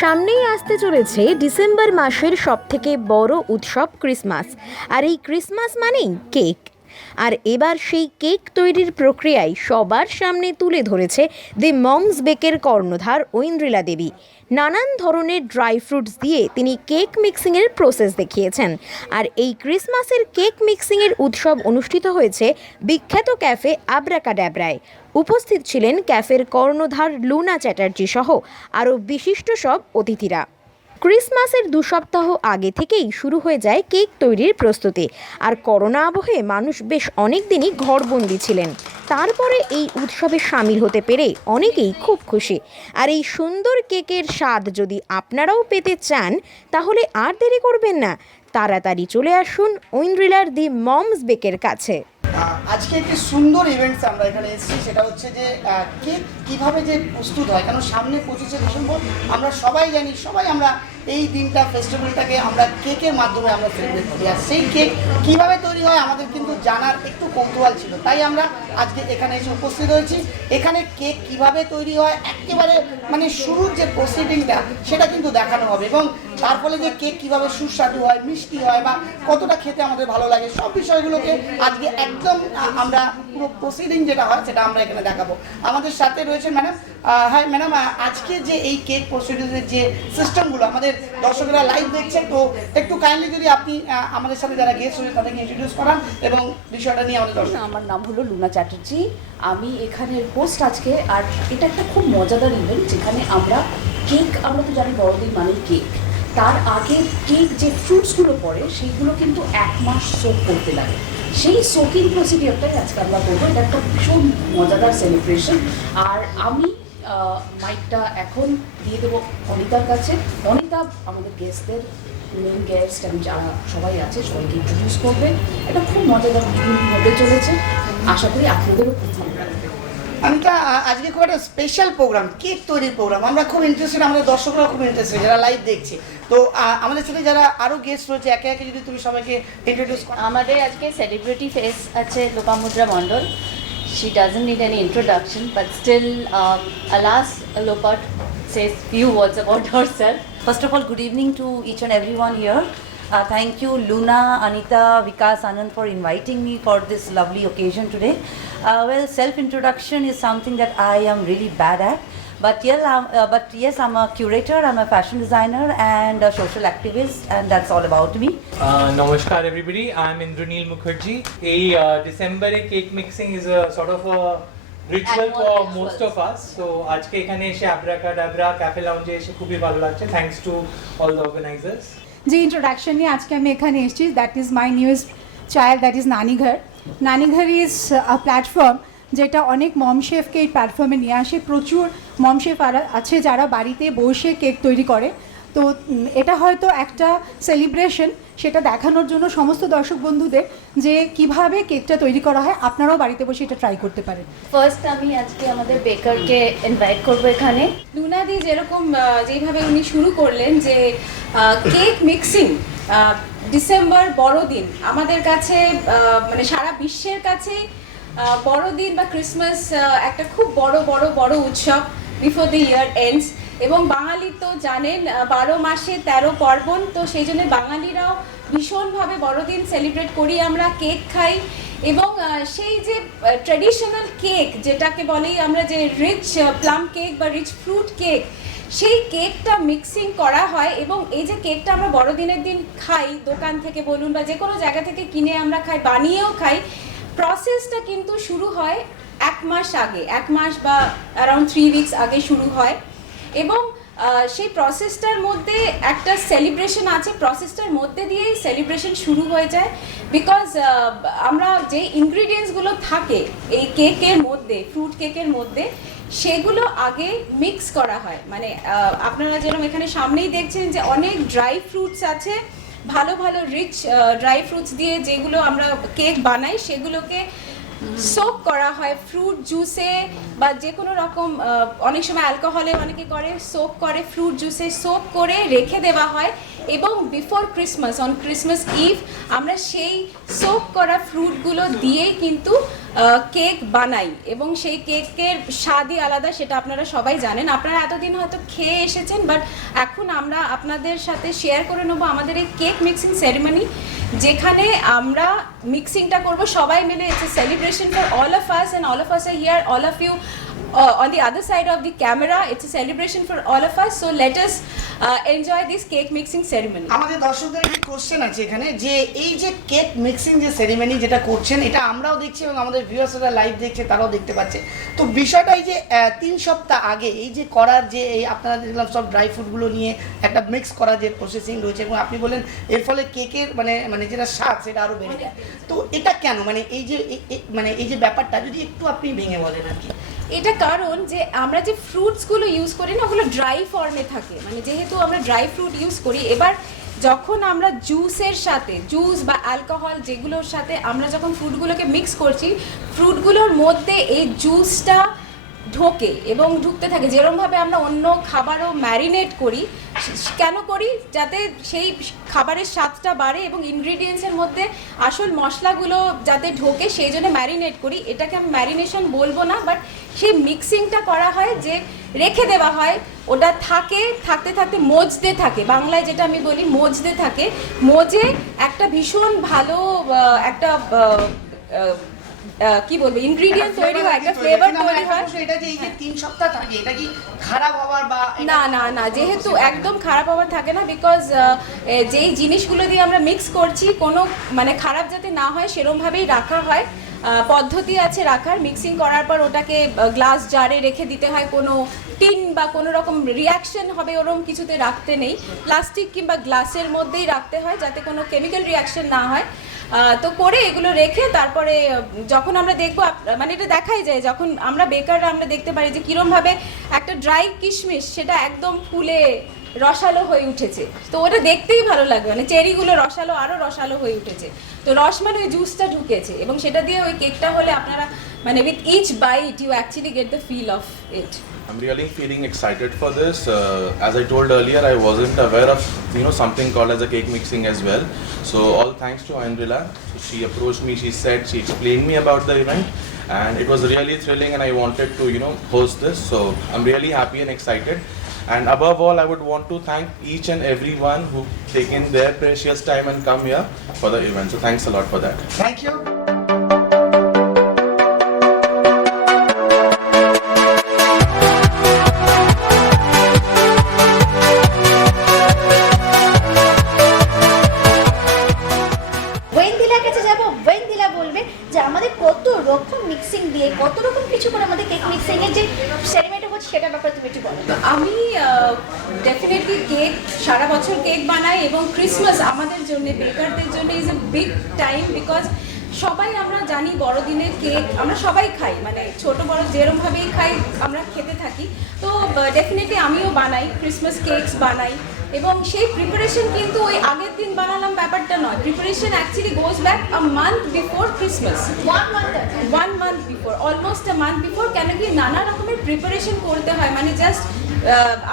সামনেই আসতে চলেছে ডিসেম্বর মাসের সবথেকে বড় উৎসব ক্রিসমাস। আর এই ক্রিসমাস মানেই কেক। আর এবার সেই কেক তৈরির প্রক্রিয়ায় সবার সামনে তুলে ধরেছে দি মমস বেকের কর্ণধার ঐন্দ্রিলা দেবী। নানান ধরনের ড্রাই ফ্রুটস দিয়ে তিনি কেক মিক্সিংয়ের প্রসেস দেখিয়েছেন। আর এই ক্রিসমাসের কেক মিক্সিংয়ের উৎসব অনুষ্ঠিত হয়েছে বিখ্যাত ক্যাফে আব্রাকাডাব্রায়। উপস্থিত ছিলেন ক্যাফের কর্ণধার লুনা চ্যাটার্জি সহ আরও বিশিষ্ট সব অতিথিরা। ক্রিসমাসের 2 সপ্তাহ আগে থেকেই শুরু হয়ে যায় কেক তৈরির প্রস্তুতি। আর করোনা আবহে মানুষ বেশ অনেক দিনই ঘরবন্দি ছিলেন। তারপরে এই উৎসবে সামিল হতে পেরে অনেকেই খুব খুশি। আর এই সুন্দর কেকের স্বাদ যদি আপনারাও পেতে চান তাহলে আর দেরি করবেন না, তাড়াতাড়ি চলে আসুন ঐন্দ্রিলার দি মমস বেকের কাছে। আজকে একটি সুন্দর ইভেন্টস আমরা এখানে এসেছি, সেটা হচ্ছে যে কেক কীভাবে যে প্রস্তুত হয়। কারণ সামনে 25শে ডিসেম্বর, আমরা সবাই জানি, সবাই আমরা এই দিনটা ফেস্টিভ্যালটাকে আমরা কেকের মাধ্যমে আমরা সেলিব্রেট করি। আর সেই কেক কীভাবে তৈরি হয় আমাদের কিন্তু জানার একটু কৌতূহল ছিল, তাই আমরা আজকে এখানে এসে উপস্থিত হয়েছি। এখানে কেক কীভাবে তৈরি হয় একেবারে মানে শুরুর যে প্রসিডিংটা সেটা কিন্তু দেখানো হবে, এবং তার ফলে যে কেক কীভাবে সুস্বাদু হয়, মিষ্টি হয় বা কতটা খেতে আমাদের ভালো লাগে, সব বিষয়গুলোকে আজকে একদম আমরা পুরো প্রসিডিং যেটা হয় সেটা আমরা এখানে দেখাবো। আমাদের সাথে রয়েছে ম্যাডাম। হ্যাঁ ম্যাডাম, আজকে যে এই কেক প্রসিডিংয়ের যে সিস্টেমগুলো আমাদের দর্শকেরা লাইভ দেখছে, তো একটু কাইন্ডলি যদি আপনি আমাদের সাথে যারা গেস্ট হয়েছে তাদেরকে ইন্ট্রোডিউস করান এবং বিষয়টা নিয়ে আমাদের দর্শক। আমার নাম হলো লুনা চ্যাটার্জি, আমি এখানের হোস্ট আজকে। আর এটা একটা খুব মজাদার ইভেন্ট যেখানে আমরা তো জানি বড়দিন মানে কেক, তার আগে কেক যে ফ্রুটসগুলো পড়ে সেইগুলো কিন্তু 1 মাস সোক করতে লাগে। সেই সোকিং প্রসিডিওরটাই আজকে আমরা করবো। এটা একটা ভীষণ মজাদার সেলিব্রেশন। আর আমি মাইকটা এখন দিয়ে দেবো অনিতার কাছে। অনিতা আমাদের গেস্টদের, মেন গেস্ট এবং যারা সবাই আছে সবাইকে ইন্ট্রোডিউস করবে। এটা খুব মজাদার হতে চলেছে, আশা করি আপনাদেরও খুব ভালো লাগবে। অনিতা, আজকে খুব একটা স্পেশাল প্রোগ্রাম, কেক তৈরির প্রোগ্রাম। আমরা খুব ইন্টারেস্টেড, আমাদের দর্শকরা খুব ইন্টারেস্টেড যারা লাইভ দেখছে। তো আমাদের সাথে যারা আরও গেস্ট রয়েছে একে একে যদি তুমি সবাইকে ইন্ট্রোডিউস করো। আমাদের আজকে সেলিব্রিটি ফেস আছে লোপামুদ্রা মণ্ডল। She doesn't need any introduction, but still, Alas Lopat says few words about herself. First of all, good evening to each and everyone here. Thank you, Luna, Anita, Vikas, Anand, for inviting me for this lovely occasion today. Well, self-introduction is something that I am really bad at. But yes, I'm a curator, I'm a fashion designer and a social activist, and that's all about me. Namaskar everybody, I'm Indranil Mukherjee. December cake mixing is a sort of a ritual for most of us. So আজকে এখানে এসে আব্রাকাডাব্রা cafe লাউঞ্জে এসে খুবই ভালো লাগছে, thanks to all the organisers. যে introduction নিয়ে আজকে আমি এখানে এসেছি, that is my newest child, that is Nanighar. Nanighar is a platform যেটা অনেক মম শেফকে এই প্ল্যাটফর্মে নিয়ে আসে। প্রচুর মম শেফ আছে যারা বাড়িতে বসে কেক তৈরি করে। তো এটা হয়তো একটা সেলিব্রেশন, সেটা দেখানোর জন্য সমস্ত দর্শক বন্ধুদের যে কিভাবে কেকটা তৈরি করা হয়, আপনারাও বাড়িতে বসে এটা ট্রাই করতে পারেন। ফার্স্ট আমি আজকে আমাদের বেকারকে ইনভাইট করবো এখানে। লুনাদি যেরকম যেইভাবে উনি শুরু করলেন যে কেক মিক্সিং, ডিসেম্বর বড়দিন আমাদের কাছে মানে সারা বিশ্বের কাছে বড়দিন বা ক্রিসমাস একটা খুব বড় উৎসব বিফোর দ্য ইয়ার এন্ডস। এবং বাঙালি তো জানেন 12 মাসে 13 পার্বণ, তো সেই জন্য বাঙালিরাও ভীষণভাবে বড়দিন সেলিব্রেট করি, আমরা কেক খাই। এবং সেই যে ট্র্যাডিশনাল কেক যেটাকে বলি আমরা, যে রিচ প্লাম কেক বা রিচ ফ্রুট কেক, সেই কেকটা মিক্সিং করা হয়। এবং এই যে কেকটা আমরা বড়দিনের দিন খাই, দোকান থেকে বলুন বা যে কোনো জায়গা থেকে কিনে আমরা খাই, বানিয়েও খাই, প্রসেসটা কিন্তু শুরু হয় 1 মাস আগে, 1 মাস বা অ্যারাউন্ড 3 উইকস আগে শুরু হয়। এবং সেই প্রসেসটার মধ্যে একটা সেলিব্রেশন আছে, প্রসেসটার মধ্যে দিয়েই সেলিব্রেশন শুরু হয়ে যায়। বিকজ আমরা যে ইনগ্রিডিয়েন্টসগুলো থাকে এই কেকের মধ্যে, ফ্রুট কেকের মধ্যে, সেগুলো আগে মিক্স করা হয়। মানে আপনারা যেরকম এখানে সামনেই দেখছেন যে অনেক ড্রাই ফ্রুটস আছে, ভালো রিচ ড্রাই ফ্রুটস দিয়ে যেগুলো আমরা কেক বানাই, সেগুলোকে সোক করা হয় ফ্রুট জুসে বা যে কোনো রকম অনেক সময় অ্যালকোহলে অনেকে করে সোক করে ফ্রুট জুসে সোক করে রেখে দেওয়া হয় এবং before Christmas on Christmas Eve আমরা সেই সোক করা ফ্রুটগুলো দিয়েই কিন্তু কেক বানাই এবং সেই কেকের স্বাদই আলাদা, সেটা আপনারা সবাই জানেন। আপনারা এতদিন হয়তো খেয়ে এসেছেন, বাট এখন আমরা আপনাদের সাথে শেয়ার করে নেবো আমাদের এই কেক মিক্সিং সেরিমনি, যেখানে আমরা মিক্সিংটা করব সবাই মিলে। It's a celebration for all of us and all of us are here, all of you on the other side of the camera. It's a celebration for all of us, so let us enjoy this cake mixing ceremony. আমাদের দর্শকদের একটি question আছে এখানে, যে এই যে cake mixing যে ceremony যেটা করছেন, এটা আমরাও দেখছি এবং আমাদের ভিউয়ার্সরা লাইভ দেখছে, তারাও দেখতে পাচ্ছে। তো বিষয়টা এই যে 3 সপ্তাহ আগে এই যে করার যে এই আপনারা দেখলাম সব ড্রাই ফ্রুটগুলো নিয়ে একটা মিক্স করার যে প্রসেসিং রয়েছে, এবং আপনি বলেন এর ফলে কেকের মানে যেটা স্বাদ সেটা আরও বেড়ে যায়। তো এটা কেন, মানে এই যে এই যে ব্যাপারটা যদি একটু আপনি ভেঙে বলেন আর কি। এটা কারণ যে আমরা যে ফ্রুটসগুলো ইউজ করি না, ওগুলো ড্রাই ফর্মে থাকে, মানে যেহেতু আমরা ড্রাই ফ্রুট ইউজ করি, এবার যখন আমরা জুসের সাথে জুস বা অ্যালকোহল যেগুলোর সাথে আমরা যখন ফ্রুটগুলোকে মিক্স করছি, ফ্রুটগুলোর মধ্যে এই জুসটা ঢোকে এবং ঢুকতে থাকে। যেরকমভাবে আমরা অন্য খাবারও ম্যারিনেট করি, কেন করি? যাতে সেই খাবারের স্বাদটা বাড়ে এবং ইনগ্রিডিয়েন্টসের মধ্যে আসল মশলাগুলো যাতে ঢোকে, সেই জন্য ম্যারিনেট করি। এটাকে আমি ম্যারিনেশন বলবো না, বাট সেই মিক্সিংটা করা হয়, যে রেখে দেওয়া হয়, ওটা থাকতে থাকতে মজতে থাকে, বাংলায় যেটা আমি বলি মজতে থাকে, মজে একটা ভীষণ ভালো একটা কি বলবো ইনগ্রিডিয়েন্ট তৈরি হয়, একটা ফ্লেভার তৈরি হয়। এটা যে এই যে 3 সপ্তাহ থাকে, এটা কি খারাপ হওয়ার বা না, যেহেতু একদম খারাপ হওয়ার থাকে না, বিকজ যেই জিনিসগুলো দিয়ে আমরা মিক্স করছি কোনো মানে খারাপ যাতে না হয় সেরমভাবেই রাখা হয়। পদ্ধতি আছে রাখার, মিক্সিং করার পর ওটাকে গ্লাস জারে রেখে দিতে হয়, কোনো টিন বা কোনো রকম রিয়াকশন হবে ওরকম কিছুতে রাখতে নেই, প্লাস্টিক কিংবা গ্লাসের মধ্যেই রাখতে হয় যাতে কোনো কেমিক্যাল রিয়াকশন না হয়। তো করে এগুলো রেখে তারপরে যখন আমরা দেখবো, মানে এটা দেখাই যায় যখন আমরা বেকাররা আমরা দেখতে পারি যে কীরমভাবে একটা ড্রাই কিশমিশ সেটা একদম ফুলে রসালো হয়ে উঠেছে, তো ওটা দেখতেই ভালো লাগবে, মানে চেরিগুলো রসালো আরও রসালো হয়ে উঠেছে, তো রস মানে ওই জুসটা ঢুকেছে এবং সেটা দিয়ে ওই কেকটা হলে আপনারা মানে with each bite you actually get the feel of it. I'm really feeling excited for this. As I told earlier, I wasn't aware of something called as a cake mixing as well. So all thanks to Andrila. She approached me. She explained me about the event, and it was really thrilling. And I wanted to host this. So I'm really happy and excited. And above all, I would want to thank each and everyone who taken their precious time and come here for the event. So thanks a lot for that. Thank you. ওয়েন্দিলার কাছে যাব, ওয়েন্দিলা বলবে যে আমাদের কত রকম mixing দিয়ে কত রকম কিছু করে আমাদের কেক মিক্সিং এর যে সেরিমনিটা হচ্ছে সেটার ব্যাপারে তুমি একটু বলো। আমি ডেফিনেটলি কেক সারা বছর কেক বানাই এবং ক্রিসমাস আমাদের জন্য বেকারদের জন্য is a big time, because সবাই আমরা জানি বড়দিনে কেক আমরা সবাই খাই, মানে ছোট বড় যেরমভাবেই খাই আমরা খেতে থাকি। তো ডেফিনেটলি আমিও বানাই, ক্রিসমাস কেকস বানাই এবং সেই প্রিপারেশন কিন্তু ওই আগের দিন বানালাম ব্যাপারটা নয়, preparation actually goes back a month before Christmas, 1 month before, almost a month before. কেন কি নানা রকমের প্রিপারেশন করতে হয়, মানে জাস্ট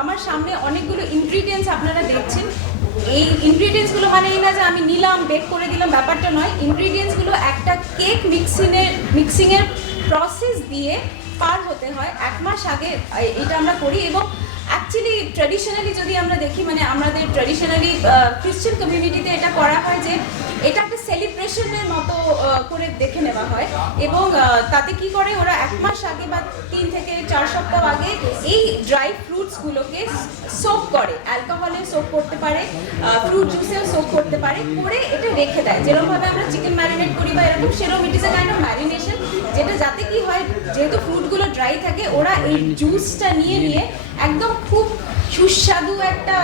আমার সামনে অনেকগুলো ইনগ্রিডিয়েন্টস আপনারা দেখছেন, এই ইনগ্রিডিয়েন্টসগুলো মানে এই না যে আমি নিলাম বেক করে দিলাম, ব্যাপারটা নয়। ইনগ্রিডিয়েন্টসগুলো একটা কেক মিক্সিংয়ের প্রসেস দিয়ে পার হতে হয়, 1 মাস আগে এটা আমরা করি। এবং অ্যাকচুয়ালি ট্র্যাডিশনালি যদি আমরা দেখি, মানে আমাদের ট্র্যাডিশনালি খ্রিশ্চান কমিউনিটিতে এটা করা হয় যে এটা একটা সেলিব্রেশনের মতো করে দেখে নেওয়া হয় এবং তাতে কি করে ওরা 1 মাস আগে বা 3 থেকে 4 সপ্তাহ আগে এই ড্রাই ফ্রুটসগুলোকে সোক করে, অ্যালকোহলে সোক করতে পারে, ফ্রুট জুসেও সোক করতে পারে, করে এটা রেখে দেয়। যেরকমভাবে আমরা চিকেন ম্যারিনেট করি বা এরকম, সেরকম it is a kind of marination, যেটা যাতে কি হয় যেহেতু ফ্রুটগুলো ড্রাই থাকে, ওরা এই জুসটা নিয়ে একদম খুব সুস্বাদু একটা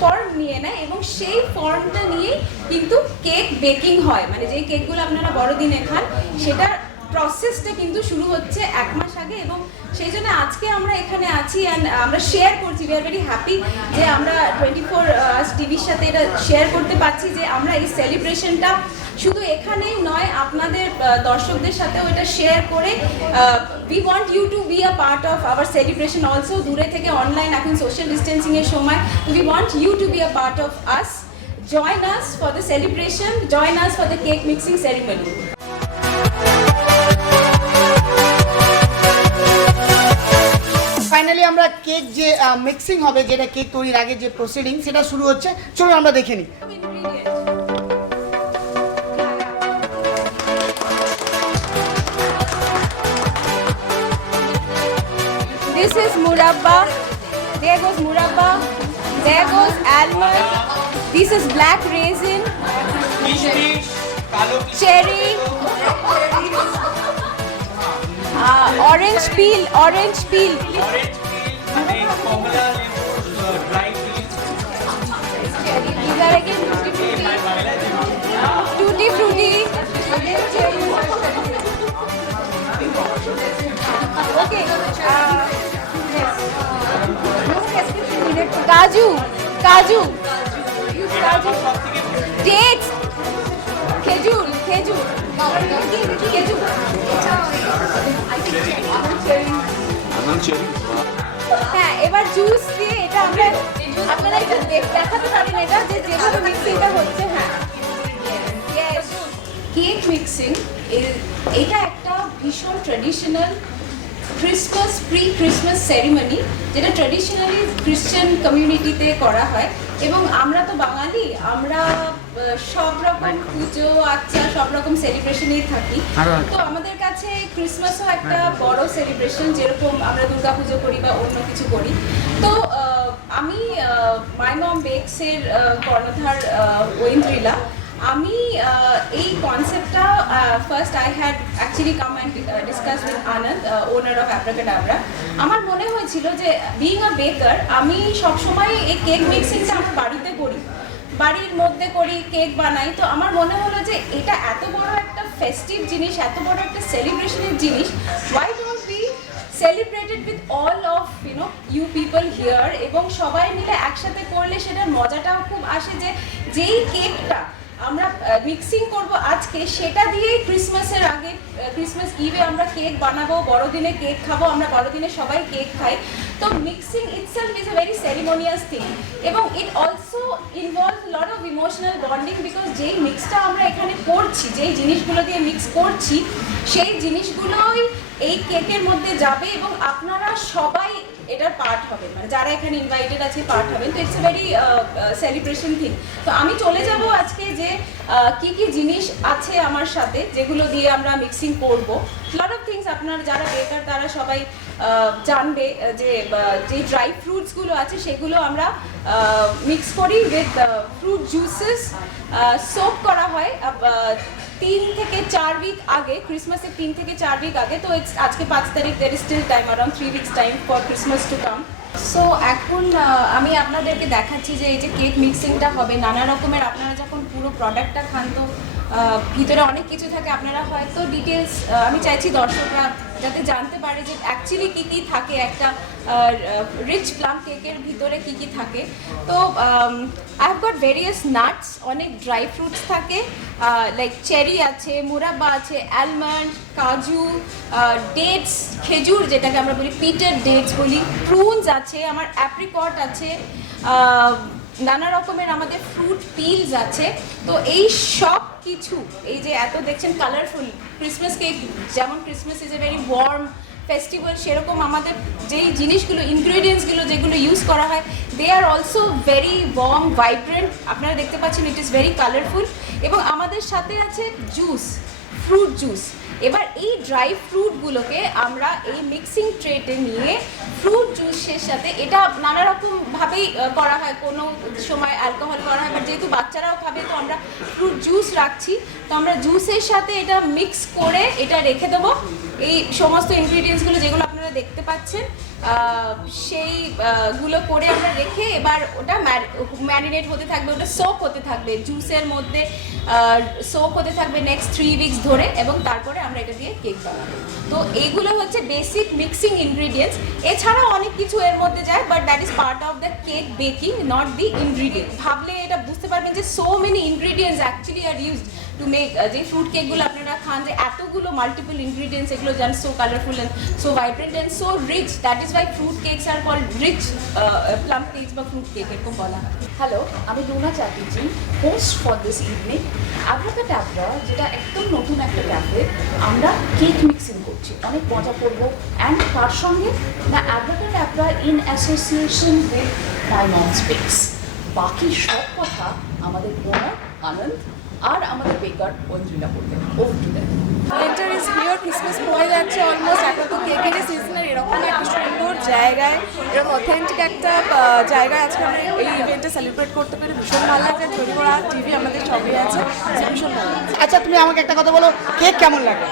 ফর্ম নিয়ে নেয় এবং সেই ফর্মটা নিয়েই কিন্তু কেক বেকিং হয়, মানে যেই কেকগুলো আপনারা বড়দিনে খান সেটার প্রসেসটা কিন্তু শুরু হচ্ছে 1 মাস আগে থাকে এবং সেই জন্য আজকে আমরা এখানে আছি অ্যান্ড আমরা শেয়ার করছি। উই আর ভেরি হ্যাপি যে আমরা 24 টিভির সাথে এটা শেয়ার করতে পারছি যে আমরা এই সেলিব্রেশনটা শুধু এখানেই নয়, আপনাদের দর্শকদের সাথেও এটা শেয়ার করে we want you to be a part of our celebration also. দূরে থেকে অনলাইন এখন সোশ্যাল ডিস্টেন্সিংয়ের সময় we want you to be a part of us. Join us for the celebration, join us for the cake mixing ceremony. Finally আমরা cake যে mixing হবে, যেটা cake তৈরির আগে যে প্রসিডিং সেটা শুরু হচ্ছে, চলুন আমরা দেখে নিই। This is murabba. There goes murabba. There goes almond. This is black raisin. Cherry. Orange peel. Orange peel. These are again tutti frutti. Okay. Kaju. Kaju. Dates. Khejur. Khejur. Khejur. হ্যাঁ, এবার juice দিয়ে এটা আমরা আপনারা একটু দেখাতে পারেন এটা যে যেভাবে মিক্সিংটা হচ্ছে। হ্যাঁ, কেক মিক্সিং এটা একটা ভীষণ ট্র্যাডিশনাল ক্রিসমাস সেরিমনি, যেটা ট্র্যাডিশনালি খ্রিশ্চান কমিউনিটিতে করা হয়। এবং আমরা তো বাঙালি, আমরা সব রকম পুজো আচ্ছা সব রকম সেলিব্রেশনেই থাকি। তো আমাদের কাছে ক্রিসমাসও একটা বড় সেলিব্রেশন, যেরকম আমরা দুর্গা পুজো করি বা অন্য কিছু করি। তো আমি মাই মম বেকসের কর্ণধার ঐন্দ্রিলা। আমি এই কনসেপ্টটা first I had actually come and discuss with Anand, owner of Abracadabra. আমার মনে হয়েছিল যে বিইং আ বেকার, আমি সবসময় এই কেক মিক্সিংটা আমার বাড়িতে করি, বাড়ির মধ্যে করি, কেক বানাই। তো আমার মনে হলো যে এটা এত বড় একটা ফেস্টিভ জিনিস, এত বড় একটা সেলিব্রেশনের জিনিস, why don't we celebrated with all of you people here, এবং সবাই মিলে একসাথে করলে সেটার মজাটাও খুব আসে। যে যেই কেকটা আমরা মিক্সিং করব আজকে, সেটা দিয়েই ক্রিসমাসের আগে ক্রিসমাস ইভে আমরা কেক বানাবো, বড়দিনে কেক খাবো, আমরা বড়দিনে সবাই কেক খাই। তো mixing itself is a very ceremonious thing, এবং it also involve lot of emotional bonding, because যেই মিক্সটা আমরা এখানে করছি, যেই জিনিসগুলো দিয়ে মিক্স করছি, সেই জিনিসগুলোই এই কেকের মধ্যে যাবে এবং আপনারা সবাই এটার পার্ট হবে, মানে যারা এখানে ইনভাইটেড আছে পার্ট হবেন। তো it's a very celebration thing. তো আমি চলে যাব আজকে যে কি কি জিনিস আছে আমার সাথে, যেগুলো দিয়ে আমরা মিক্সিং করব। লট অফ থিংস আপনারা যারা বেকার তারা সবাই জানবে যে যে ড্রাই ফ্রুটসগুলো আছে সেগুলো আমরা মিক্স করি উইথ ফ্রুট জুসেস। সোক করা হয় 3 থেকে 4 উইক আগে, ক্রিসমাসের 3 থেকে 4 উইক আগে। তো আজকে 5 তারিখ, there is still time, around 3 weeks time for Christmas to come. So এখন আমি আপনাদেরকে দেখাচ্ছি যে এই যে কেক মিক্সিংটা হবে, নানা রকমের আপনারা যখন পুরো প্রোডাক্টটা খান তো ভিতরে অনেক কিছু থাকে, আপনারা হয়তো ডিটেলস আমি চাইছি দর্শকরা যাতে জানতে পারে যে অ্যাকচুয়ালি কী কী থাকে একটা রিচ প্লাম কেকের ভিতরে কী কী থাকে। তো I have got various nuts, অনেক ড্রাই ফ্রুটস থাকে, লাইক চেরি আছে, মুরাব্বা আছে, অ্যালমন্ড, কাজু, ডেটস, খেজুর যেটাকে আমরা বলি পিটেড ডেটস বলি, প্রুনস আছে, আমার অ্যাপ্রিকট আছে, নানা রকমের আমাদের ফ্রুট পিলস আছে। তো এই সব কিছু, এই যে এত দেখছেন কালারফুল ক্রিসমাস কেক, যেমন Christmas is a very warm festival, সেরকম আমাদের যেই জিনিসগুলো ইনগ্রেডিয়েন্টসগুলো যেগুলো ইউজ করা হয়, they are also very warm vibrant. আপনারা দেখতে পাচ্ছেন ইট ইজ ভেরি কালারফুল। এবং আমাদের সাথে আছে জুস, ফ্রুট জুস। এবার এই ড্রাই ফ্রুটগুলোকে আমরা এই মিক্সিং ট্রেতে নিয়ে ফ্রুট জুসের সাথে, এটা নানা রকমভাবেই করা হয়, কোনো সময় অ্যালকোহল করা হয়, বাট যেহেতু বাচ্চারাও খাবে তো আমরা ফ্রুট জুস রাখছি। তো আমরা জুসের সাথে এটা মিক্স করে এটা রেখে দেবো, এই সমস্ত ইনগ্রিডিয়েন্টসগুলো যেগুলো আপনারা দেখতে পাচ্ছেন। সেই গুলো করে আমরা রেখে এবার ওটা ম্যারিনেট হতে থাকবে, ওটা সোক হতে থাকবে জুসের মধ্যে, সোক হতে থাকবে নেক্সট 3 উইকস ধরে, এবং তারপরে আমরা এটা দিয়ে কেক বানাবো। তো এইগুলো হচ্ছে বেসিক মিক্সিং ইনগ্রিডিয়েন্টস। এছাড়াও অনেক কিছু এর মধ্যে যায়, but that is part of the cake baking, not the ingredient. ভাবলে এটা বুঝতে পারবেন যে so many ingredients actually are used to make যে ফ্রুট কেকগুলো আপনারা খান, যে এতগুলো মাল্টিপল ইনগ্রিডিয়েন্টস, এগুলো জান so colourful and so vibrant and so rich, that is why fruit cakes are called rich plum cakes বা ফ্রুট কেক এরকম বলা হয়। হ্যালো, আমি Luna Chatterjee, host for this evening. আব্রাকাডাব্রা যেটা একদম নতুন একটা ক্যাফে, আমরা কেক মিক্সিং করছি, অনেক মজা করবো। অ্যান্ড তার সঙ্গে না Abracadabra in association with my Mom's Bakes. বাকি সব কথা আমাদের ওনার আনন্দ আর আমাদের বেকার ঐন্দ্রিলা করবেন। Over to them. Winter is here, Christmas পড়ে যাচ্ছে অলমোস্ট। এখন তো কেকের সিজনের এরকম একটা সুন্দর জায়গায়, এরকম অথেন্টিক একটা জায়গায় আজকে আমরা এই ইভেন্টটা সেলিব্রেট করতে পেরে ভীষণ ভালো লাগছে। ঝড়িমড়া টিভি আমাদের সবই আছে, ভীষণ ভালো লাগছে। আচ্ছা, তুমি আমাকে একটা কথা বলো, কেক কেমন লাগে?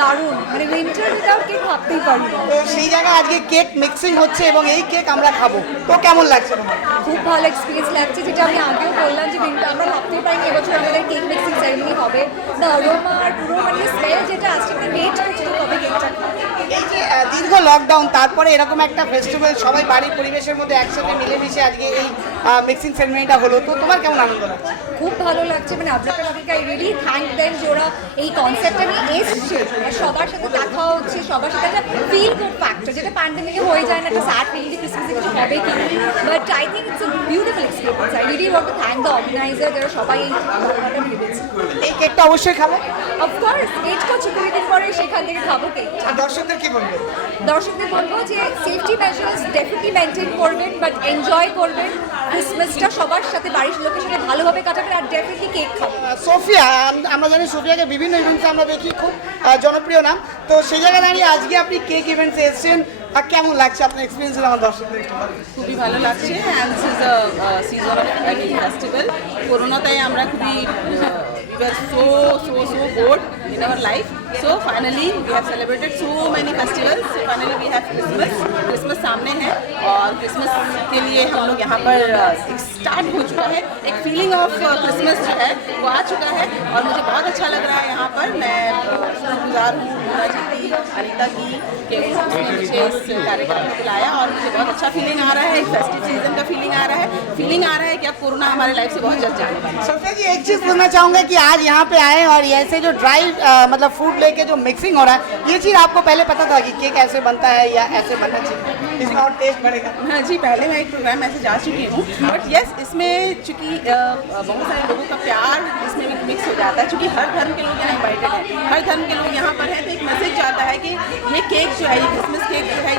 দারুণ, মানে উইন্টার উইদাউট কেক ভাবতেই পারি না। তো সেই জায়গায় আজকে কেক মিক্সিং হচ্ছে এবং এই কেক আমরা খাবো, তো কেমন লাগছে তোমার? খুব ভালো এক্সপিরিয়েন্স লাগছে, যেটা আমি আগেও বললাম যে উইন্টার আমরা ভাবতেই পারিনি এবছর আমাদের কেক মিক্সিং সেরেমনি হবে। দ্য অ্যারোমা আর পুরো মানে স্মেল যেটা আসছে, আমরা ওয়েট করছি যে কবে কেকটা খাবো। এই যে দীর্ঘ লকডাউন, তারপরে এরকম একটা ফেস্টিভ্যাল, সবাই বাড়ির পরিবেশের মধ্যে একসাথে মিলেমিশে আজকে এই মিক্সিং সেরেমনিটা হলো, তো তোমার কেমন আনন্দ লাগছে? খুব ভালো লাগছে, মানে আপনাকে আই রিয়েলি থ্যাংক দেম যে ওরা এই কনসেপ্টটা নিয়ে এসছে, আর সবার সাথে দেখা হচ্ছে, সবার সাথে একটা ফিল গুড ফ্যাক্টর, যেটা প্যান্ডেমিকে হয়ে যায় না, একটা স্যাড ফিলিং ক্রিসমাসে কিছু হবে কি, but I think it's a beautiful experience. I really want to thank the organiser, যারা সবাই এই ঘটনাটা ভেবেছে। এই কেকটা অবশ্যই খাবো, অফকোর্স ওয়েট করছি 2 দিন পরে সেখান থেকে খাবো কেক। আর দর্শকদের কি বলবে? দর্শকদের বলবো যে সেফটি মেজার্স ডেফিনেটলি মেনটেন করবেন, বাট এনজয় করবেন ক্রিসমাসটা, সবার সাথে বাড়ির লোকের সাথে ভালোভাবে কাটাবেন, আর ডেফিনেটলি কেক খাবেন। সোফিয়া, আমরা জানি সোফিয়াকে বিভিন্ন ইভেন্টসে আমরা দেখি, খুব জনপ্রিয় নাম, তো সেই জায়গায় দাঁড়িয়ে আজকে আপনি কেক ইভেন্টসে এসেছেন, আর কেমন লাগছে আপনার এক্সপিরিয়েন্স আমার দর্শকদের একটু বলুন। খুবই ভালো লাগছে, and this is a season of festival. করোনাতে আমরা খুবই we were so bored in our life, so finally we have celebrated so many festivals, so finally we have Christmas सामने है, और Christmas के लिए हम लोग यहाँ पर स्टार्ट हो चुका है, एक फीलिंग ऑफ क्रिसमस जो है वो आ चुका है, और मुझे बहुत अच्छा लग रहा है यहाँ पर। मैं शुक्रगुजार हूँ लूना जी की, अनीता की, कि उन्होंने मुझे इस कार्यक्रम में बुलाया, और मुझे बहुत अच्छा फीलिंग आ रहा है, एक फेस्टिव सीजन का फीलिंग आ रहा है कि अब कोरोना हमारे लाइफ से बहुत जल्द जाने वाला है। सोफिया जी, एक चीज़ पूछना चाहूँगा कि आज यहाँ पे आए और ऐसे जो ड्राई मतलब फूड लेके जो मिक्सिंग हो रहा है, ये चीज़ आपको पहले पता था कि केक ऐसे बनता है या ऐसे बनना चाहिए, इसमें और टेस्ट बढ़ेगा? हाँ जी, पहले मैं एक प्रोग्राम ऐसे जा चुकी हूँ, बट यस, इसमें चूँकि बहुत सारे लोगों का प्यार इसमें मिक्स हो जाता है, चूँकि हर धर्म के लोग यहाँ इन्वाइटेड हैं, हर धर्म के लोग यहाँ पर हैं, तो एक मैसेज जाता है कि ये केक जो है, ये क्रिसमस केक जो है,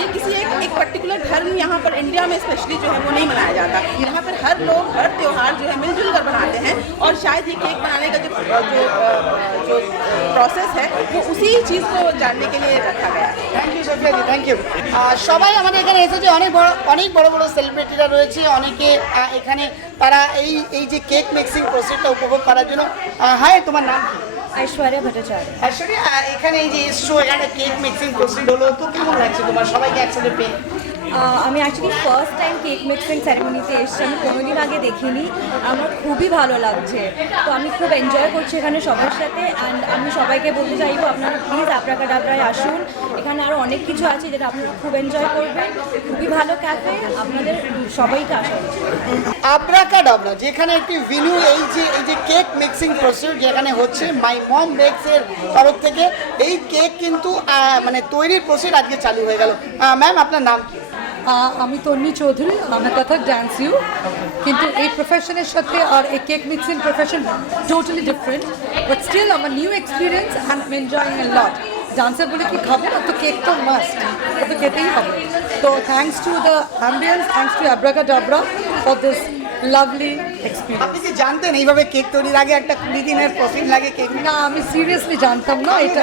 ये किसी एक पर्टिकुलर धर्म यहाँ पर इंडिया में स्पेशली जो है वो नहीं मनाया जाता। यहाँ पर हर लोग हर त्यौहार जो है मिलजुल कर बनाते हैं, और शायद ये केक बनाने का जो प्रॉसेस है वो उसी चीज़ को जानने के लिए रखा गया है। Thank you Sophia ji, thank you. সবাই আমাদের এখানে এসেছে, অনেক বড় বড় সেলিব্রিটিরা রয়েছে, অনেকে এখানে তারা এই যে কেক মিক্সিং প্রসেসটা উপভোগ করার জন্য। হাই, তোমার নাম কি? ঐশ্বর্যা ভট্টাচার্য। ঐশ্বর্যা, এখানে এই যে এসছো, এখানে কেক মিক্সিং প্রসেস হলো, তো কেমন লাগছে তোমার সবাইকে একসাথে পেয়ে? আমি actually first time cake mixing সেরেমনিতে এসেছি, আমি কোনোদিন আগে দেখিনি, আমার খুবই ভালো লাগছে, তো আমি খুব এনজয় করছি এখানে সবার সাথে। অ্যান্ড আমি সবাইকে বলতে চাইবো আপনারা প্লিজ আব্রাকাডাব্রায় আসুন, এখানে আরও অনেক কিছু আছে যেটা আপনারা খুব এনজয় করবেন, খুবই ভালো ক্যাফে, আপনাদের সবাইকে আসা উচিত। আব্রাকাডাব্রা যেখানে একটি ভিনিউ, এই যে কেক মিক্সিং প্রসেস যেখানে হচ্ছে মাই মম বেকসের তরফ থেকে, এই কেক কিন্তু মানে তৈরির প্রসেস আজকে চালু হয়ে গেল। ম্যাম, আপনার নাম কি? আমি তন্নি চৌধুরী, আমি কথক ডান্স ইউ, কিন্তু এই প্রফেশনের সাথে আর এই cake mixing profession totally different, but still আমার new experience and enjoying a lot. Dancer বলে কি খাবো না, তো কেক তো মাস্ট, তো খেতেই হবে। তো thanks to the ambience, thanks to Abracadabra for this lovely experience. আপনি কি জানতেন এইভাবে কেক তৈরির আগে একটা 20 দিনের প্রসেস লাগে কেক? না, আমি সিরিয়াসলি জানতাম না এটা,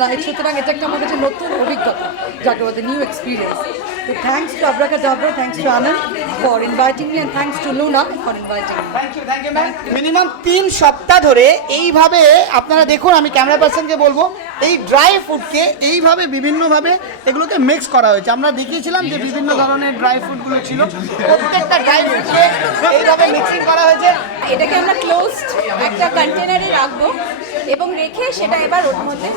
না সুতরাং এটা একটা আমার কাছে নতুন অভিজ্ঞতা, যাকে বলতে নিউ এক্সপিরিয়েন্স। তো thanks to Abracadabra, thanks to Anand for inviting me and thanks to Luna for inviting me. Thank you ma'am. Minimum 3 সপ্তাহ ধরে এইভাবে আপনারা দেখুন, আমি ক্যামেরা পার্সনকে বলবো এই ড্রাই ফ্রুটকে এইভাবে বিভিন্নভাবে এগুলোকে মিক্স করা হয়েছে। আমরা দেখিয়েছিলাম যে বিভিন্ন ধরনের ড্রাই ফ্রুটগুলো ছিল, প্রত্যেকটা ড্রাই ফ্রুটকে এইভাবে মিক্সিং করা হয়েছে। এটাকে আমরা ক্লোজড একটা কন্টেনারে রাখবো এবং রেখে সেটা এবার ওর মধ্যে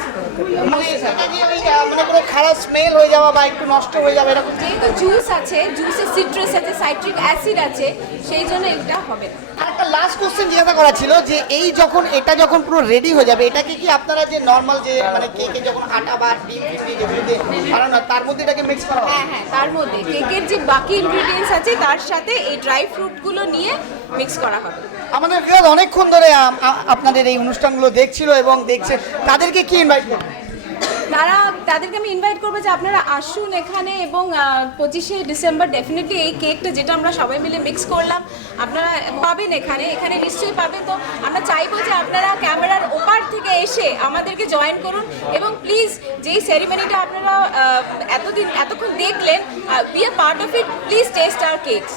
মানে এটা যে ওই মানে কোনো খারাপ স্মেল হয়ে যাওয়া বা একটু নষ্ট হয়ে যাবে এরকম, যেহেতু জুস আছে, জুসে সিট্রাস আছে, সাইট্রিক অ্যাসিড আছে, সেই জন্য এটা হবে না। আর একটা লাস্ট কোশ্চেন জিজ্ঞাসা করা ছিল যে এই যখন এটা যখন পুরো রেডি হয়ে যাবে, এটাকে কি আপনারা যে নর্মাল যে মানে কেকে যখন আটা বা ডিম দিয়ে যেগুলোতে বানানো হয় তার মধ্যে এটাকে মিক্স করা হয়? হ্যাঁ হ্যাঁ, তার মধ্যে কেকের যে বাকি ইনগ্রিডিয়েন্টস আছে তার সাথে এই ড্রাই ফ্রুটগুলো নিয়ে মিক্স করা হবে। আমাদের ভিউয়ার অনেকক্ষণ ধরে আপনাদের এই অনুষ্ঠানগুলো দেখছিল এবং দেখছে, তাদেরকে কি ইনভাইট করবেন? তাদেরকে আমি ইনভাইট করবো যে আপনারা আসুন এখানে এবং 25শে ডিসেম্বর ডেফিনেটলি এই কেকটা যেটা আমরা সবাই মিলে মিক্স করলাম আপনারা পাবেন এখানে নিশ্চয়ই পাবেন। তো আমরা চাইবো যে আপনারা ক্যামেরার ওপার থেকে এসে আমাদেরকে জয়েন করুন এবং প্লিজ যেই সেরিমনিটা আপনারা এতক্ষণ দেখলেন, be a part of it, please taste our cakes.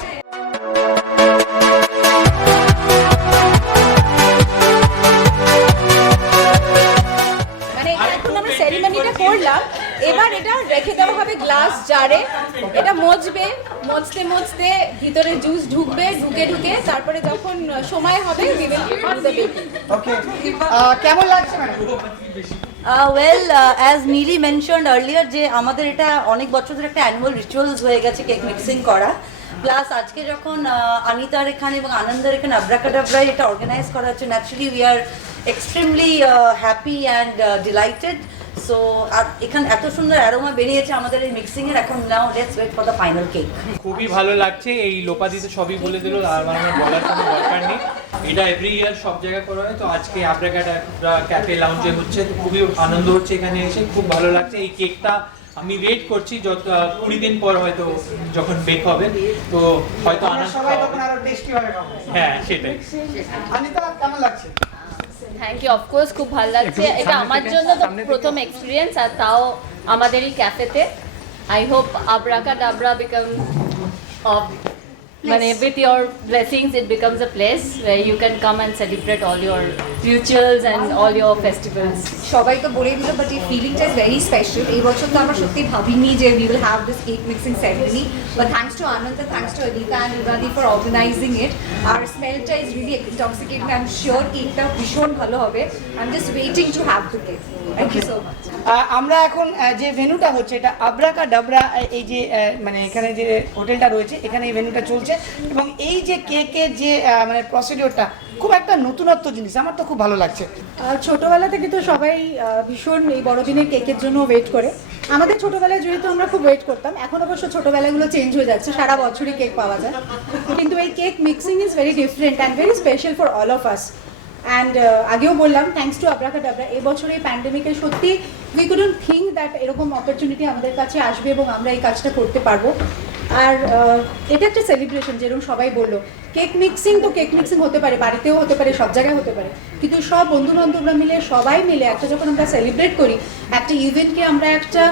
সেরিমনিটা করলাম, এবার এটা রেখে দেওয়া হবে গ্লাস জারে। এটা মজতে ভিতরে জুস ঢুকে তারপরে যখন সময় হবে কেমন লাগছে madam? As Neeli mentioned earlier যে আমাদের এটা অনেক বছর ধরে একটা অ্যানুয়াল রিচুয়ালস হয়ে গেছে কেক মিক্সিং করা, প্লাস আজকে যখন অনিতার এখানে এবং আনন্দের এখানে আব্রাকাডাবরায় এটা অর্গানাইজ করা হচ্ছে, naturally we are extremely happy and delighted. So আর এখানে এত সুন্দর অ্যারোমা বেরিয়েছে আমাদের এই মিক্সিংয়ের, এখন now let's wait for the final cake. খুবই ভালো লাগছে, এই লোপাদিতে সবই বলে দিল, আর আমার বলার কোনো দরকার নেই। এটা এভরি ইয়ার সব জায়গায় করা হয়, তো আজকে আব্রাকাডাবরা ক্যাফে লাউঞ্জে হচ্ছে, তো খুবই আনন্দ হচ্ছে এখানে এসে, খুব ভালো লাগছে। এই কেকটা আমি ওয়েট করছি যত 20 দিন পর হয়তো যখন বেক হবে, তো হয়তো আনন্দ সবাই তখন আরো টেস্টি হবে। হ্যাঁ সেটাই। অনিতা কেমন লাগছে? থ্যাংক ইউ, অফকোর্স খুব ভালো লাগছে। এটা আমার জন্য তো প্রথম এক্সপিরিয়েন্স, আর তাও আমাদের এই ক্যাফেতে। আই হোপ আব্রাকাডাবরা বিকাম মানে with your blessings it becomes a place where you can come and celebrate all your rituals and all your festivals. সবাই তো বলেই দিল, বাট এই ফিলিংটা ইজ ভেরি স্পেশাল। এই বছর তো আমরা সত্যি ভাবিনি যে we will have this cake mixing ceremony, but thanks to Anand, thanks to Anita and উনাদি ফর অর্গানাইজিং ইট। আর স্মেলটা is really intoxicating. I am sure কেকটা ভীষণ ভালো হবে। I am just waiting to have the cake. Thank you so much. আমরা এখন যে ভেন্যুটা হচ্ছে এটা আব্রাকাডাবরা, এই যে মানে এখানে যে হোটেলটা রয়েছে এখানে এই ভেন্যুটা চলছে, এবং এই যে কেকের যে মানে প্রসিডিওরটা খুব একটা নতুনত্ব জিনিস, আমার তো খুব ভালো লাগছে। ছোটোবেলা থেকে তো সবাই ভীষণ এই বড়দিনের কেকের জন্য ওয়েট করে। আমাদের ছোটোবেলায় যেহেতু আমরা খুব ওয়েট করতাম, এখন অবশ্য ছোটোবেলাগুলো চেঞ্জ হয়ে যাচ্ছে, সারা বছরই কেক পাওয়া যায়, কিন্তু এই cake mixing is very different and very special for all of us. And আগেও বললাম থ্যাঙ্কস টু আব্রাকাডাবরা, এবছর এই প্যান্ডেমিকে সত্যি উই কুডন্ট থিঙ্ক দ্যাট এরকম অপরচুনিটি আমাদের কাছে আসবে এবং আমরা এই কাজটা করতে পারবো। আর এটা একটা সেলিব্রেশন, যেরকম সবাই বললো কেক মিক্সিং তো কেক মিক্সিং হতে পারে, বাড়িতেও হতে পারে, সব জায়গায় হতে পারে, কিন্তু সব বন্ধুবান্ধবরা মিলে সবাই মিলে একটা যখন আমরা সেলিব্রেট করি, একটা ইভেন্টকে আমরা একটা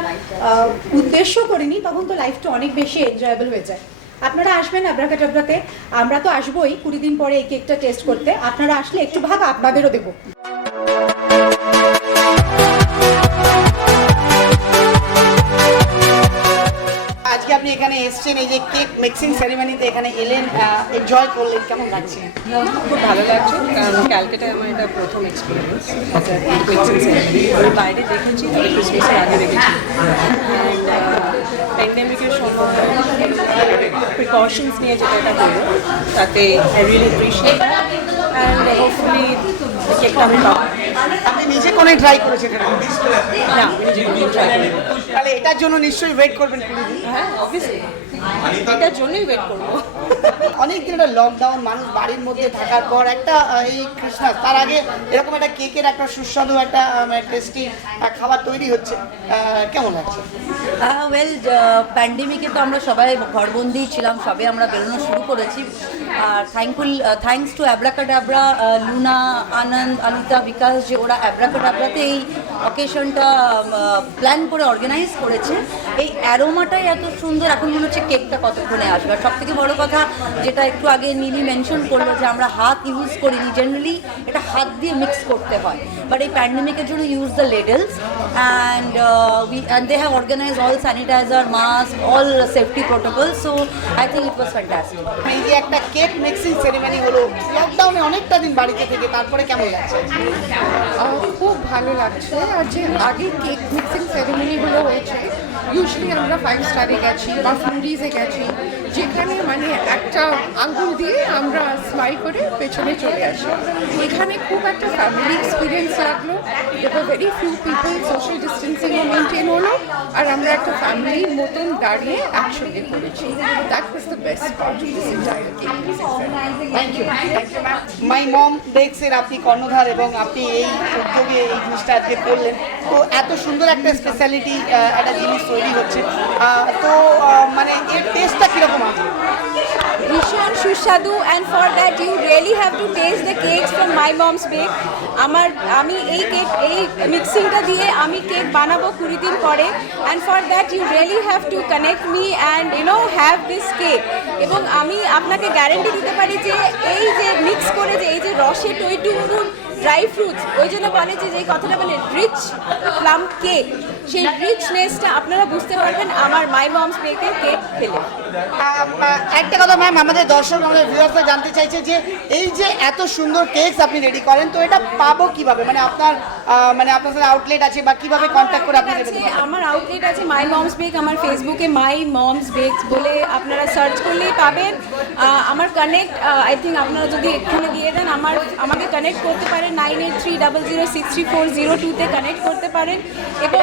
উদ্দেশ্য করে নিই, তখন তো লাইফটা অনেক বেশি এনজয়েবল হয়ে যায়। আপনারা আসবেন আব্রাকাডাবরাতে, আমরা তো আসবোই 20 দিন পরে এই কেকটা টেস্ট করতে। আপনারা আসলে একটু ভাগ আপনাদেরও দেবো। আজকে আপনি এখানে এসেছেন, এই যে কেক মিক্সিং সেরিমনিতে এখানে এলেন, এনজয় করলেন, কেমন লাগছে? খুব ভালো লাগছে, কারণ ক্যালকাটায় আমার এটা প্রথম এক্সপিরিয়েন্স কেক মিক্সিং সেরিমনি। আমি বাইরে দেখেছি, ক্রিসমাসের আগে দেখেছি, অ্যান্ড প্যান্ডেমিকের সময় প্রিকশনস নিয়ে যেটা এটা করলো, তাতে I really appreciate, and hopefully কেকটা আমি পাবো। আপনি নিজে কোনো ট্রাই করেছেন এটা? না আমি নিজে কোনো try করিনি। তাহলে এটার জন্য নিশ্চয়ই ওয়েট করবেন 20 দিন। হ্যাঁ অবভিয়াসলি এটার জন্যই ওয়েট করবো। অনেকদিন একটা লকডাউন, মানুষ বাড়ির মধ্যে থাকার পর একটা এই ক্রিসমাস, তার আগে এরকম একটা কেকের একটা সুস্বাদু একটা টেস্টি খাবার তৈরি হচ্ছে, কেমন লাগছে? ওয়েল প্যান্ডেমিকে তো আমরা সবাই ঘরবন্দি ছিলাম, সবে আমরা বেরোনো শুরু করেছি। আর থ্যাঙ্কস টু অ্যাব্রাকাডাব্রা, লুনা, আনন্দ, অনিতা, বিকাশ, যে ওরা অ্যাব্রাকাডাব্রাতে এই অকেশনটা প্ল্যান করে অর্গানাইজ করেছে। এই অ্যারোমাটাই এত সুন্দর, এখন মনে হচ্ছে কেকটা কতক্ষণে আসবে। আর সব থেকে বড় কথা যেটা একটু আগে নীলি মেনশন করলো, যে আমরা হাত ইউজ করিনি, জেনারেলি এটা হাত দিয়ে মিক্স করতে হয়, বাট এই প্যান্ডেমিকের জন্য use the ladles and they have organized all sanitizer, mask, all safety protocols, so I think it was fantastic. এই যে একটা কেক মিক্সিং সেরিমনি হলো লকডাউনে অনেকটা দিন বাড়িতে থেকে, তারপরে কেমন লাগছে? খুব ভালো লাগছে। আর যে আগে কেক মিক্সিং সেরিমনিগুলো হয়েছে, ইউজুয়ালি আমরা 5 স্টারে গেছি বা ফুডিজে গেছি, যেখানে মানে একটা আঙ্গুল দিয়ে আমরা স্মাইল করে পেছনে চলে আসি। এখানে খুব একটা ফ্যামিলি এক্সপিরিয়েন্স লাগলো, ভেরি ফিউ পিপল, সোশ্যাল ডিস্টেন্সিংও মেনটেন হলো, আর আমরা একটা ফ্যামিলির মতন দাঁড়িয়ে একসঙ্গে করেছি। That was the best part of this entire cake mixing ceremony. Thank you ma'am. My mom বেকসের আপনি কর্ণধার এবং আপনি এই উদ্যোগে এই জিনিসটা আজকে করলেন, তো এত সুন্দর একটা স্পেশালিটি একটা জিনিস তৈরি হচ্ছে, তো মানে এর টেস্টটা কীরকম আছে? ভীষণ সুস্বাদু, and for that you really have to taste the cakes from my mom's bake. আমি এই মিক্সিংটা দিয়ে আমি কেক বানাবো 20 দিন পরে, and for that you really have to connect me and have this cake. এবং আমি আপনাকে গ্যারেন্টি দিতে পারি যে এই যে মিক্স করে যে এই যে রসে টইটুম্বুর ড্রাই ফ্রুটস, ওই জন্য বলে যে কথাটা বলে রিচ প্লাম কেক, সেই রিচনেসটা আপনারা বুঝতে পারবেন আমার মাই মমস বেকের কেক খেলে। একটা কথা ম্যাম, আমাদের দর্শক, আমাদের ভিউয়ার্সরা জানতে চাইছে যে এই যে এত সুন্দর কেকস আপনি রেডি করেন, তো এটা পাবো কিভাবে? মানে আপনার সাথে আউটলেট আছে বা কিভাবে কন্ট্যাক্ট করে আপনি দেবেন? আমার আউটলেট আছে মাই মমস বেক, আমার ফেসবুকে মাই মমস বেকস বলে আপনারা সার্চ করলেই পাবেন। আমার কানেক্ট আই থিঙ্ক আপনারা যদি এখানে দিয়ে দেন, আমাকে কানেক্ট করতে পারেন 9830063402-তে কানেক্ট করতে পারেন। এবং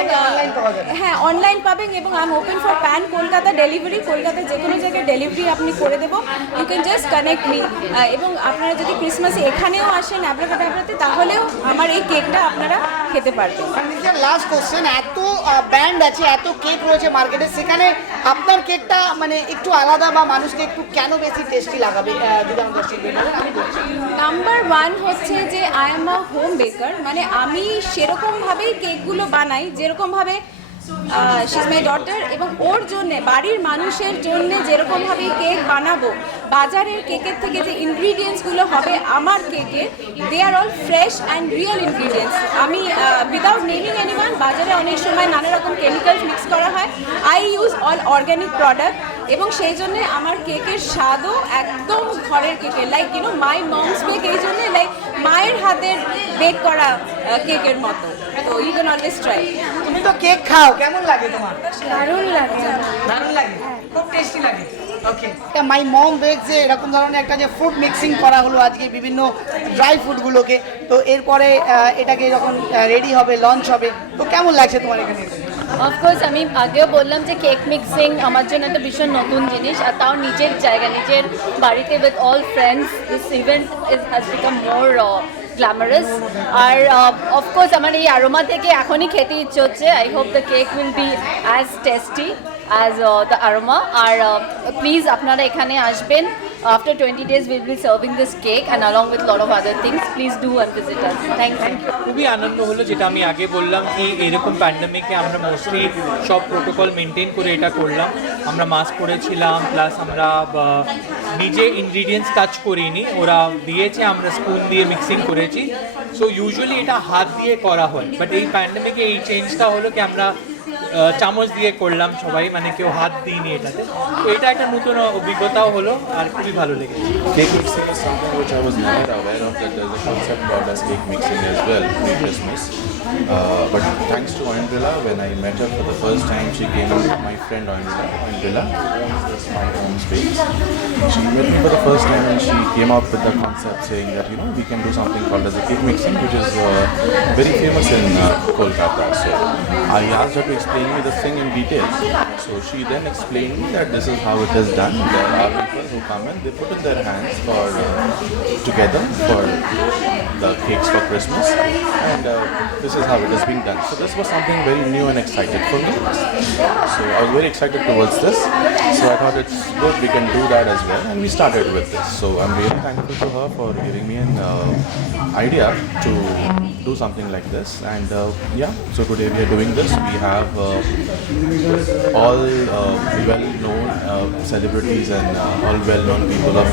হ্যাঁ অনলাইন পাবেন, এবং I am open for pan Kolkata delivery, Kolkata যে কোনো জায়গায় ডেলিভারি আপনি করে দেবো, you can just connect me. এবং আপনারা যদি ক্রিসমাসে এখানেও আসেন অ্যাব্রাকাডাব্রাতে, তাহলেও আমার এই কেকটা আপনারা খেতে পারবেন। লাস্ট কোশ্চেন, এত ব্র্যান্ড আছে, এত কেক রয়েছে মার্কেটে, সেখানে আপনার কেকটা মানে একটু আলাদা বা মানুষকে একটু কেন বেশি টেস্টি লাগাবে যদি আমাদের নাম্বার 1 হচ্ছে যে আই এম আ হোম বেকার, মানে আমি সেরকমভাবেই কেকগুলো বানাই যেরকমভাবে শি ইজ মাই ডটার, এবং ওর জন্যে বাড়ির মানুষের জন্যে যেরকমভাবে কেক বানাবো, বাজারের কেকের থেকে যে ইনগ্রিডিয়েন্টসগুলো হবে আমার কেকে, they are all fresh and real ingredients. আমি উইদাউট নেমিং এনিওয়ান, বাজারে অনেক সময় নানা রকম কেমিক্যালস মিক্স করা হয়, I use all organic product, এবং সেই জন্যে আমার কেকের স্বাদও একদম ঘরের কেকের, লাইক মাই মমস বেক, এই জন্যে লাইক মায়ের হাতের বেক করা কেকের মতো। তো ইউ ক্যান অলওয়েজ ট্রাই। তুমি তো কেক খাও, কেমন লাগে তোমার? দারুণ লাগে। দারুণ লাগে, খুব টেস্টি লাগে। ওকে, মাই মম বেকস যে এরকম ধরনের একটা যে ফুড মিক্সিং করা হলো আজকে বিভিন্ন ড্রাই ফ্রুটগুলোকে, তো এরপরে এটাকে যখন রেডি হবে, লঞ্চ হবে, তো কেমন লাগছে তোমার এখানে? অফকোর্স আমি আগেও বললাম যে কেক মিক্সিং আমার জন্য একটা ভীষণ নতুন জিনিস, আর তাও নিজের জায়গা, নিজের বাড়িতে with all friends. This event has become more glamorous. আর অফকোর্স আমার এই অ্যারোমা থেকে এখনই খেতে ইচ্ছে হচ্ছে। I hope the cake will be as tasty as the aroma. আর প্লিজ আপনারা এখানে আসবেন। After 20 days we'll be serving this cake and along with lot of other things. Please do and visit us. Thank you. খুবই আনন্দ হলো, যেটা আমি আগে বললাম কি এরকম প্যান্ডেমিকে আমরা মোস্টলি সব প্রোটোকল মেনটেন করে এটা করলাম। আমরা মাস্ক পরেছিলাম, প্লাস আমরা নিজে ইনগ্রিডিয়েন্টস টাচ করিনি, ওরা দিয়েছে, আমরা স্পুন দিয়ে মিক্সিং করেছি। সো ইউজুয়ালি এটা হাত দিয়ে করা হয়, বাট এই প্যান্ডেমিকে এই চেঞ্জটা হলো কি আমরা চামচ দিয়ে করলাম সবাই, মানে কেউ হাত দিইনি এটাতে। তো এটা একটা নতুন অভিজ্ঞতাও হলো আর খুবই ভালো লেগেছে। Cake mixing is something which I was never aware of, that there's a concept called as cake mixing as well in Christmas. But thanks to Oindrilla, when I met her for the first time, she came up with my friend Oindrilla, this is my home space. She met me for the first time and she came up with the concept saying that, you know, we can do something called as a cake mixing, which is very famous in Kolkata. So I asked her to explain me this thing in detail. So she then explained me that this is how it is done. There are people who come and they put in their hands for together for the cakes for Christmas, and this is how it is being done. So this was something very new and exciting for me. So I was very excited towards this. So I thought it's good, we can do that as well, and we started with this. So I'm really thankful to her for giving me an idea to do something like this. And yeah, so today we are doing this. We have all well-known celebrities and all well-known people of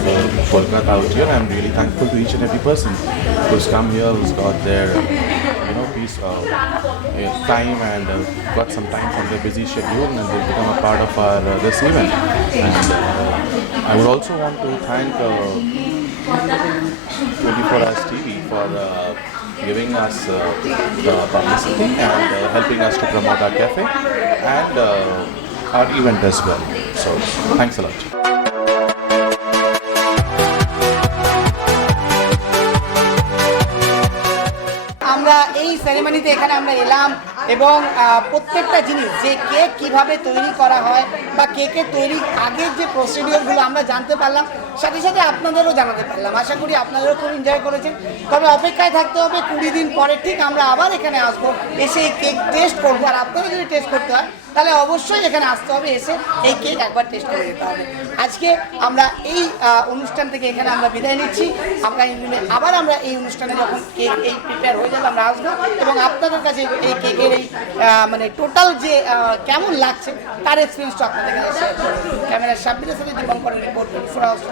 Kolkata out here. I'm really thankful to each and every person who's come here, who's got their piece of time and got some time from their busy schedule, and they've become a part of our this event. And I would also want to thank 24 Hours TV for giving us the publicity and helping us to promote our cafe and our event as well. So thanks a lot. আমরা এই সেরেমনিতে এখানে আমরা এলাম এবং প্রত্যেকটা জিনিস যে cake কিভাবে তৈরি করা হয় বা কেকের তৈরির আগের যে প্রসিডিওরগুলো আমরা জানতে পারলাম, সাথে সাথে আপনাদেরও জানাতে পারলাম। আশা করি আপনাদেরও খুব এনজয় করেছেন। তবে অপেক্ষায় থাকতে হবে 20 দিন পরে ঠিক আমরা আবার এখানে আসবো, এসে এই কেক টেস্ট করবো। আর আপনারা যদি টেস্ট করতে হয় তাহলে অবশ্যই এখানে আসতে হবে, এসে এই কেক একবার টেস্ট করে যেতে হবে। আজকে আমরা এই অনুষ্ঠান থেকে এখানে আমরা বিদায় নিচ্ছি। আমরা আবার আমরা এই অনুষ্ঠানে যখন কেক এই প্রিপেয়ার হয়ে যাবে আমরা আসবো এবং আপনাদের কাছে এই কেকের এই মানে টোটাল যে কেমন লাগছে তার এক্সপিরিয়েন্সটা আপনাদের কাছে শেয়ার করবো। ক্যামেরার সাব্বিরের সাথে দীপঙ্করের রিপোর্ট 24 আওয়ার্স।